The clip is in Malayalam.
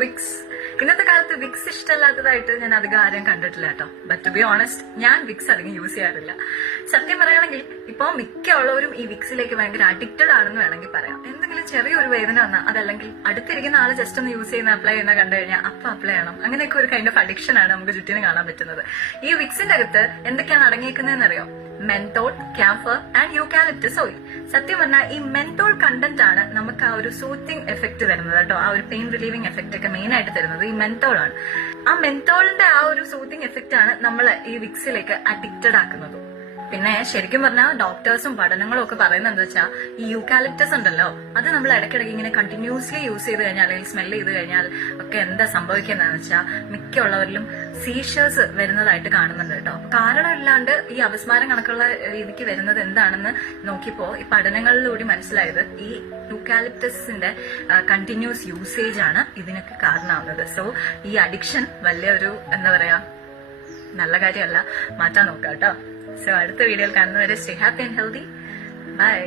വിക്സ്. ഇന്നത്തെ കാലത്ത് വിക്സ് ഇഷ്ടമല്ലാത്തതായിട്ട് ഞാൻ അധികം ആരും കണ്ടിട്ടില്ല കേട്ടോ. ബട്ട് ടു ബി ഓണസ്റ്റ്, ഞാൻ വിക്സ് അധികം യൂസ് ചെയ്യാറില്ല. സത്യം പറയുകയാണെങ്കിൽ ഇപ്പൊ മിക്ക ഉള്ളവരും ഈ വിക്സിലേക്ക് ഭയങ്കര അഡിക്റ്റഡ് ആണെന്ന് വേണമെങ്കിൽ പറയാം. എന്തെങ്കിലും ചെറിയൊരു വേദന വന്നാൽ അതല്ലെങ്കിൽ അടുത്തിരിക്കുന്ന ആള് ജസ്റ്റ് ഒന്ന് യൂസ് ചെയ്യുന്ന അപ്ലൈ ചെയ്യുന്ന കണ്ടു കഴിഞ്ഞാൽ അപ്പൊ അപ്ലൈ ചെയ്യണം. അങ്ങനെയൊക്കെ ഒരു കൈൻഡ് ഓഫ് അഡിക്ഷൻ ആണ് നമുക്ക് ചുറ്റിനും കാണാൻ പറ്റുന്നത്. ഈ വിക്സിന്റെ അകത്ത് എന്തൊക്കെയാണ് അടങ്ങിയിരിക്കുന്നതെന്ന് അറിയോ? മെൻതോൾ, ക്യാംഫർ ആൻഡ് യൂക്കാലിപ്റ്റസ് ഓയിൽ. സത്യം പറഞ്ഞാൽ ഈ മെൻതോൾ കണ്ടന്റ് ആണ് നമുക്ക് ആ ഒരു സൂത്തിങ് എഫക്ട് തരുന്നത് കേട്ടോ. ആ ഒരു പെയിൻ റിലീവിംഗ് എഫക്ട് ഒക്കെ മെയിൻ ആയിട്ട് തരുന്നത് ഈ മെൻതോൾ ആണ്. ആ മെൻതോളിന്റെ ആ ഒരു സൂത്തിങ് എഫക്ട് ആണ് നമ്മളെ ഈ വിക്സിലേക്ക് അഡിക്റ്റഡ് ആക്കുന്നത്. പിന്നെ ശരിക്കും പറഞ്ഞാൽ ഡോക്ടേഴ്സും പഠനങ്ങളും ഒക്കെ പറയുന്നത് എന്താ വെച്ചാൽ ഈ യൂക്കാലിപ്റ്റസ് ഉണ്ടല്ലോ, അത് നമ്മൾ ഇടയ്ക്കിടയ്ക്ക് ഇങ്ങനെ കണ്ടിന്യൂസ്ലി യൂസ് ചെയ്ത് കഴിഞ്ഞാൽ അല്ലെങ്കിൽ സ്മെല് ചെയ്ത് കഴിഞ്ഞാൽ ഒക്കെ എന്താ സംഭവിക്കുന്നതെന്ന് വെച്ചാൽ മിക്കുള്ളവരിലും സീഷേഴ്സ് വരുന്നതായിട്ട് കാണുന്നുണ്ട് കേട്ടോ. കാരണമില്ലാണ്ട് ഈ അപസ്മാരം കണക്കുള്ള രീതിക്ക് വരുന്നത് എന്താണെന്ന് നോക്കിയപ്പോ ഈ പഠനങ്ങളിലൂടെ മനസ്സിലായത് ഈ യൂക്കാലിപ്റ്റസിന്റെ കണ്ടിന്യൂസ് യൂസേജ് ആണ് ഇതിനൊക്കെ കാരണമാവുന്നത്. സോ ഈ അഡിക്ഷൻ വലിയൊരു എന്താ പറയാ നല്ല കാര്യമല്ല, മാറ്റാൻ നോക്കാം കേട്ടോ. സോ അടുത്ത വീഡിയോയിൽ കാണുന്നവരെ stay happy and healthy. By.